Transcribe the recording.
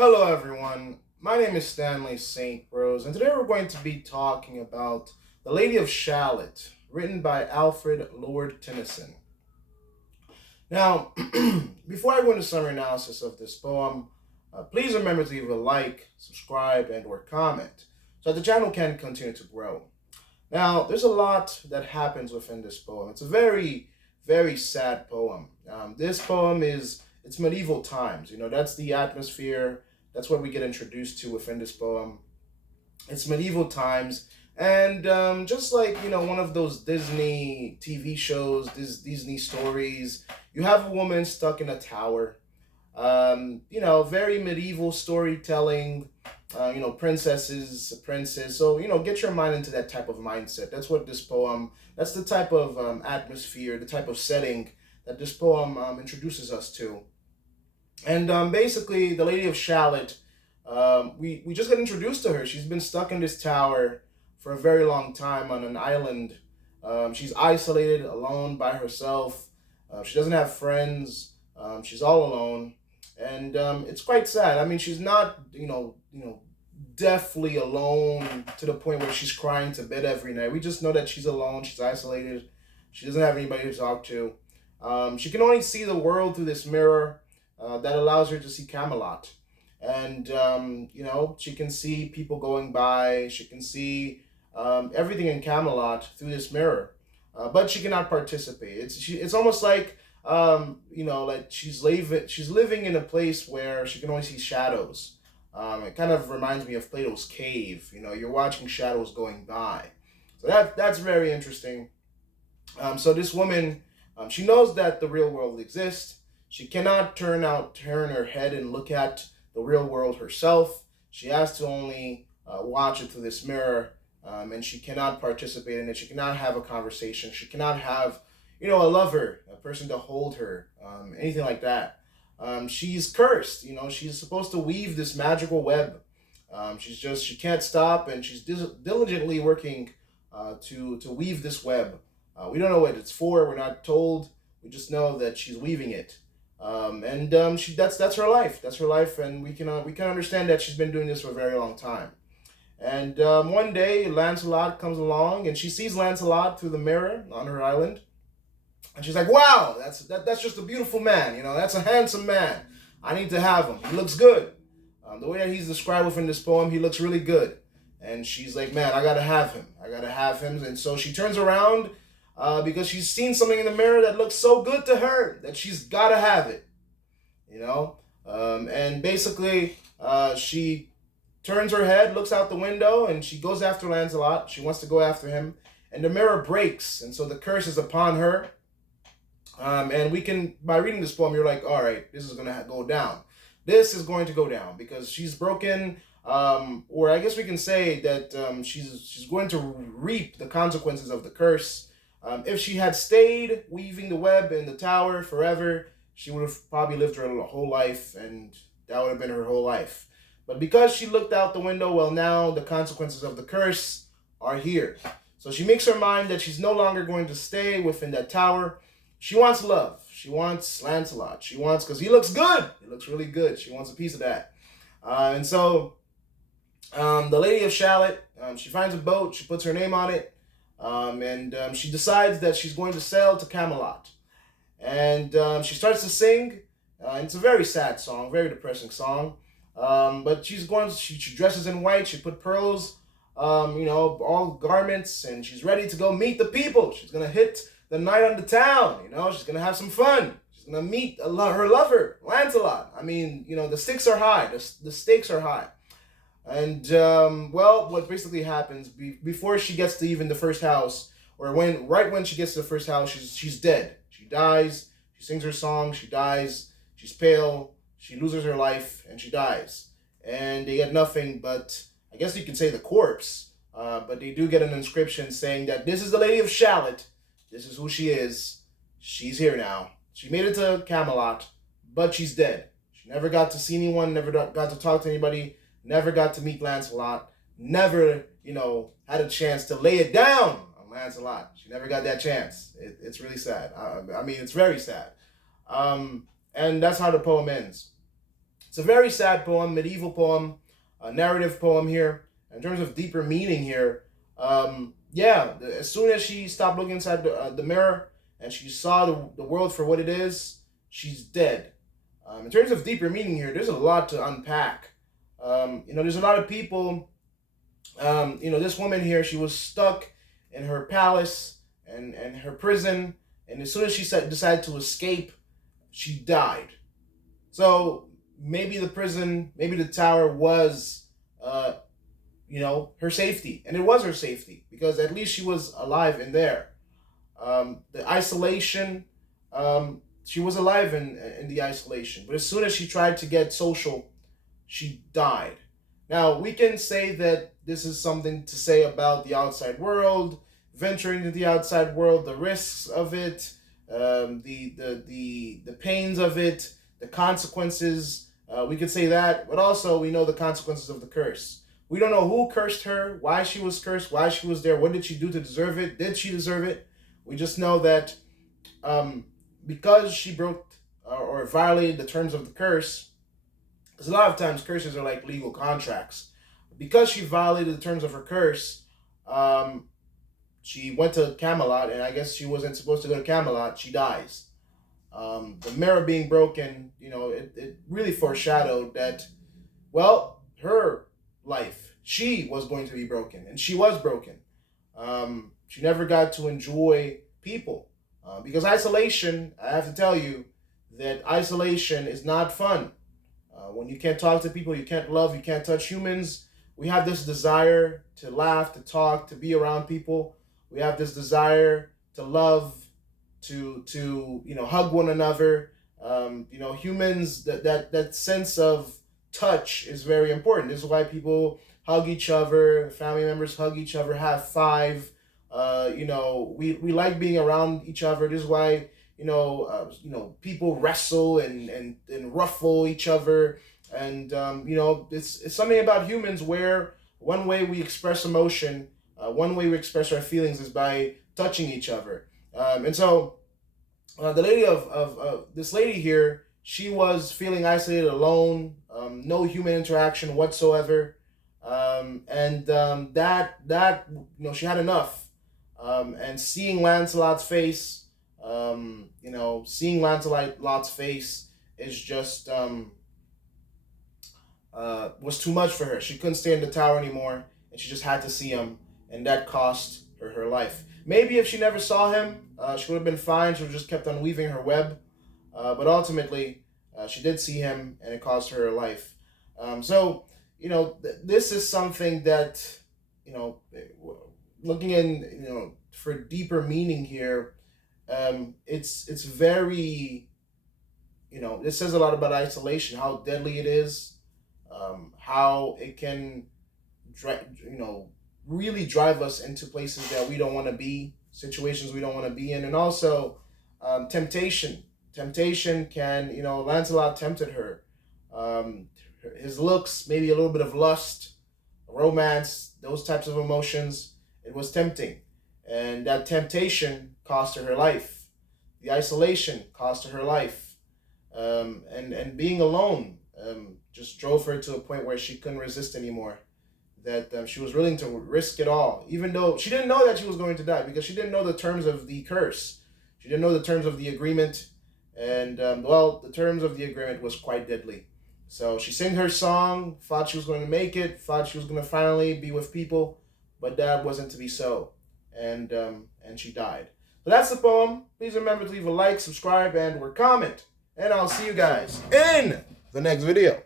Hello, everyone. My name is Stanley St. Rose, and today we're going to be talking about The Lady of Shalott, written by Alfred Lord Tennyson. Now, before I go into summary analysis of this poem, please remember to leave a like, subscribe, and/or comment so that the channel can continue to grow. Now, there's a lot that happens within this poem. It's a very, very sad poem. This poem is it's medieval times. That's the atmosphere. That's what we get introduced to within this poem. It's medieval times, and just like one of those Disney TV shows, Disney stories, you have a woman stuck in a tower. Very medieval storytelling. Princesses, a princess. So get your mind into that type of mindset. That's what this poem. That's the type of atmosphere, the type of setting that this poem introduces us to. And basically, the Lady of Shalott, we just got introduced to her. She's been stuck in this tower for a very long time on an island. She's isolated, alone by herself. She doesn't have friends. She's all alone, and it's quite sad. I mean, she's not, deathly alone to the point where she's crying to bed every night. We just know that she's alone. She's isolated. She doesn't have anybody to talk to. She can only see the world through this mirror that allows her to see Camelot. And, she can see people going by. She can see everything in Camelot through this mirror. But she cannot participate. It's almost like, like she's living in a place where she can only see shadows. It kind of reminds me of Plato's cave. You're watching shadows going by. So that's very interesting. So this woman, she knows that the real world exists. She cannot turn her head and look at the real world herself. She has to only watch it through this mirror, and she cannot participate in it. She cannot have a conversation. She cannot have, a lover, a person to hold her, anything like that. She's cursed. She's supposed to weave this magical web. She can't stop, and she's diligently working to weave this web. We don't know what it's for. We're not told. We just know that she's weaving it. That's her life. That's her life, and we can understand that she's been doing this for a very long time. And one day, Lancelot comes along, and she sees Lancelot through the mirror on her island, and she's like, "Wow, that's just a beautiful man. That's a handsome man. I need to have him. He looks good. The way that he's described within this poem, he looks really good." And she's like, "Man, I gotta have him. I gotta have him." And so she turns around because she's seen something in the mirror that looks so good to her that she's got to have it, and basically she turns her head, looks out the window, and she goes after Lancelot. She wants to go after him, and the mirror breaks, and so the curse is upon her. And by reading this poem, you're like, all right, this is going to go down. This is going to go down because she's broken, or I guess we can say that she's going to reap the consequences of the curse. If she had stayed weaving the web in the tower forever, she would have probably lived her whole life, and that would have been her whole life. But because she looked out the window, well, now the consequences of the curse are here. So she makes her mind that she's no longer going to stay within that tower. She wants love. She wants Lancelot. Because he looks good. He looks really good. She wants a piece of that. And so the Lady of Shalott, she finds a boat. She puts her name on it. And she decides that she's going to sail to Camelot. And she starts to sing. And it's a very sad song, very depressing song. But she dresses in white. She put pearls, all garments. And she's ready to go meet the people. She's going to hit the night on the town. She's going to have some fun. She's going to meet her lover, Lancelot. I mean, the stakes are high. The stakes are high. And, what basically happens before she gets to even the first house, or right when she gets to the first house, she's dead. She dies. She sings her song. She dies. She's pale. She loses her life, and she dies. And they get nothing but, I guess you could say, the corpse. But they do get an inscription saying that this is the Lady of Shalott. This is who she is. She's here now. She made it to Camelot, but she's dead. She never got to see anyone, never got to talk to anybody, never got to meet Lancelot, never, had a chance to lay it down on Lancelot. She never got that chance. It's really sad. It's very sad. And that's how the poem ends. It's a very sad poem, medieval poem, a narrative poem here. In terms of deeper meaning here, yeah, as soon as she stopped looking inside the mirror and she saw the world for what it is, she's dead. In terms of deeper meaning here, there's a lot to unpack. There's a lot of people. This woman here, she was stuck in her palace and her prison, and as soon as she decided to escape, she died. So maybe the prison, maybe the tower was, her safety, and it was her safety because at least she was alive in there. The isolation, she was alive in the isolation, but as soon as she tried to get social, she died. Now, we can say that this is something to say about the outside world, venturing into the outside world, the risks of it, the pains of it, the consequences. We could say that, but also we know the consequences of the curse. We don't know who cursed her, why she was cursed, why she was there, what did she do to deserve it, did she deserve it? We just know that because she broke or violated the terms of the curse, because a lot of times curses are like legal contracts. Because she violated the terms of her curse, she went to Camelot, and I guess she wasn't supposed to go to Camelot. She dies. The mirror being broken, it really foreshadowed that, well, her life, she was going to be broken, and she was broken. She never got to enjoy people because isolation, I have to tell you that isolation is not fun. When you can't talk to people, you can't love, you can't touch humans, we have this desire to laugh, to talk, to be around people. We have this desire to love, to hug one another. Humans, that sense of touch is very important. This is why people hug each other, family members hug each other, have five. We like being around each other. This is why people wrestle and ruffle each other, and it's something about humans where one way we express emotion, one way we express our feelings is by touching each other, and so the lady of this lady here, she was feeling isolated, alone, no human interaction whatsoever, that she had enough, and seeing Lancelot's face. Seeing Lancelot's face is just was too much for her. She couldn't stay in the tower anymore, and she just had to see him, and that cost her life. Maybe if she never saw him, she would have been fine. She would have just kept on weaving her web, but ultimately, she did see him, and it cost her life. This is something that, looking in, for deeper meaning here. It's very, it says a lot about isolation, how deadly it is, how it can, really drive us into places that we don't want to be, situations we don't want to be in, and also temptation. Temptation can, Lancelot tempted her. His looks, maybe a little bit of lust, romance, those types of emotions, it was tempting. And that temptation cost her life. The isolation cost her life. And being alone just drove her to a point where she couldn't resist anymore. That she was willing to risk it all, even though she didn't know that she was going to die, because she didn't know the terms of the curse. She didn't know the terms of the agreement. And, the terms of the agreement was quite deadly. So she sang her song, thought she was going to make it, thought she was going to finally be with people, but that wasn't to be so. And she died. So that's the poem. Please remember to leave a like, subscribe, or comment. And I'll see you guys in the next video.